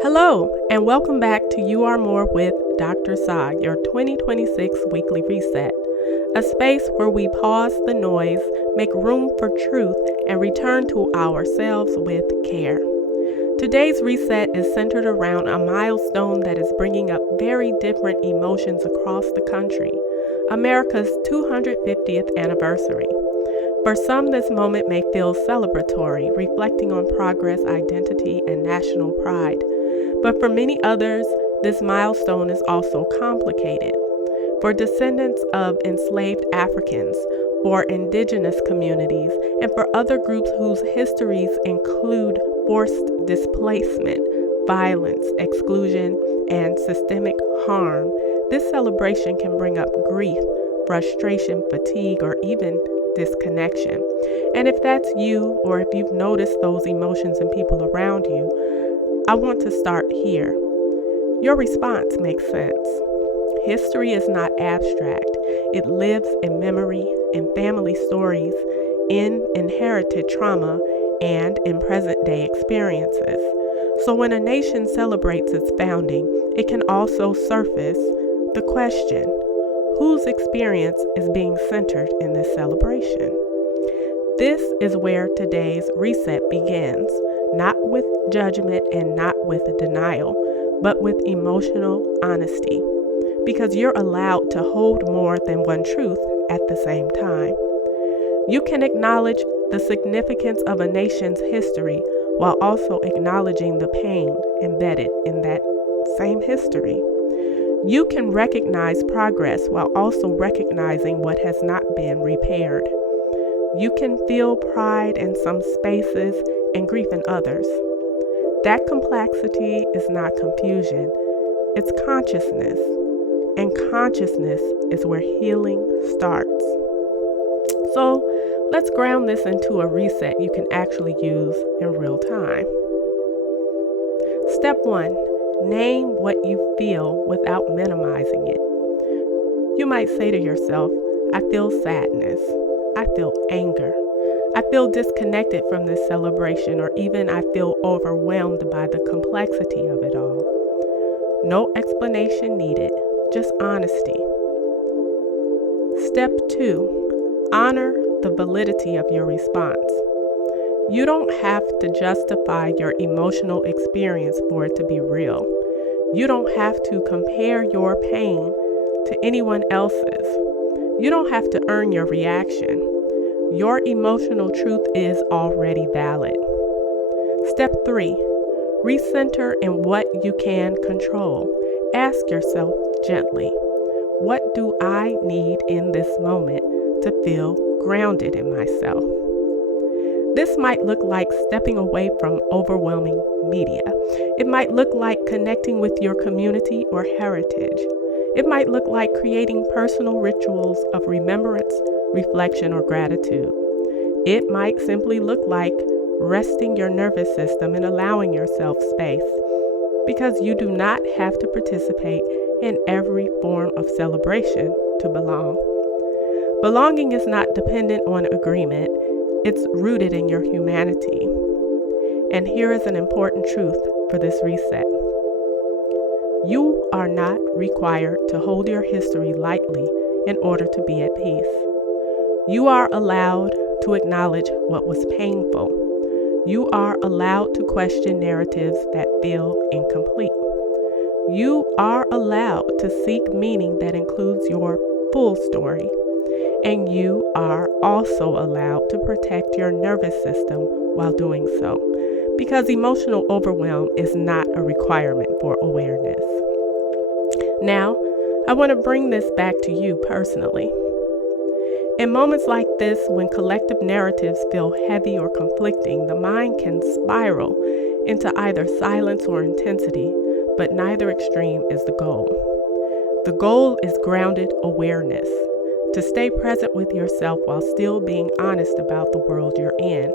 Hello, and welcome back to You Are More with Dr. Sa, your 2026 weekly reset, a space where we pause the noise, make room for truth, and return to ourselves with care. Today's reset is centered around a milestone that is bringing up very different emotions across the country, America's 250th anniversary. For some, this moment may feel celebratory, reflecting on progress, identity, and national pride. But for many others, this milestone is also complicated. For descendants of enslaved Africans, for indigenous communities, and for other groups whose histories include forced displacement, violence, exclusion, and systemic harm, this celebration can bring up grief, frustration, fatigue, or even disconnection. And if that's you, or if you've noticed those emotions in people around you, I want to start here. Your response makes sense. History is not abstract. It lives in memory, in family stories, in inherited trauma, and in present-day experiences. So when a nation celebrates its founding, it can also surface the question, whose experience is being centered in this celebration? This is where today's reset begins, not with judgment and not with denial, but with emotional honesty, because you're allowed to hold more than one truth at the same time. You can acknowledge the significance of a nation's history while also acknowledging the pain embedded in that same history. You can recognize progress while also recognizing what has not been repaired. You can feel pride in some spaces and grief in others. That complexity is not confusion, it's consciousness. And consciousness is where healing starts. So let's ground this into a reset you can actually use in real time. Step 1. Name what you feel without minimizing it. You might say to yourself, I feel sadness. I feel anger. I feel disconnected from this celebration, or even I feel overwhelmed by the complexity of it all. No explanation needed, just honesty. Step 2. Honor the validity of your response. You don't have to justify your emotional experience for it to be real. You don't have to compare your pain to anyone else's. You don't have to earn your reaction. Your emotional truth is already valid. Step 3. Recenter in what you can control. Ask yourself gently, what do I need in this moment to feel grounded in myself? This might look like stepping away from overwhelming media. It might look like connecting with your community or heritage. It might look like creating personal rituals of remembrance, reflection, or gratitude. It might simply look like resting your nervous system and allowing yourself space, because you do not have to participate in every form of celebration to belong. Belonging is not dependent on agreement. It's rooted in your humanity. And here is an important truth for this reset. You are not required to hold your history lightly in order to be at peace. You are allowed to acknowledge what was painful. You are allowed to question narratives that feel incomplete. You are allowed to seek meaning that includes your full story. And you are also allowed to protect your nervous system while doing so, because emotional overwhelm is not a requirement for awareness. Now, I want to bring this back to you personally. In moments like this, when collective narratives feel heavy or conflicting, the mind can spiral into either silence or intensity, but neither extreme is the goal. The goal is grounded awareness, to stay present with yourself while still being honest about the world you're in.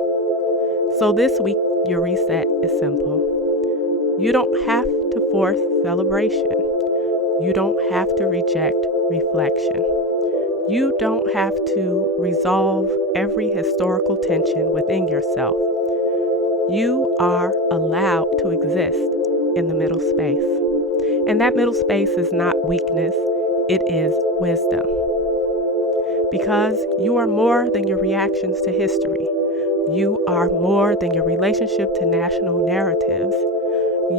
So this week, your reset is simple. You don't have to force celebration. You don't have to reject reflection. You don't have to resolve every historical tension within yourself. You are allowed to exist in the middle space. And that middle space is not weakness, it is wisdom. Because you are more than your reactions to history. You are more than your relationship to national narratives.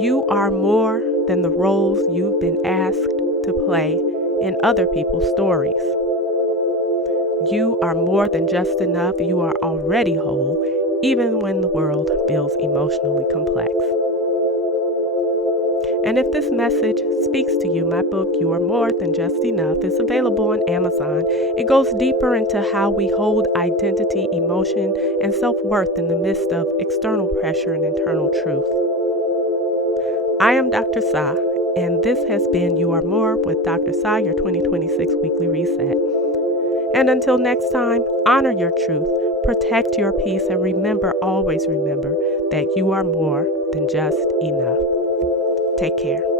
You are more than the roles you've been asked to play in other people's stories. You are more than just enough. You are already whole, even when the world feels emotionally complex. And if this message speaks to you, my book, You Are More Than Just Enough, is available on Amazon. It goes deeper into how we hold identity, emotion, and self-worth in the midst of external pressure and internal truth. I am Dr. Sa, and this has been You Are More with Dr. Sa, your 2026 weekly reset. And until next time, honor your truth, protect your peace, and always remember that you are more than just enough. Take care.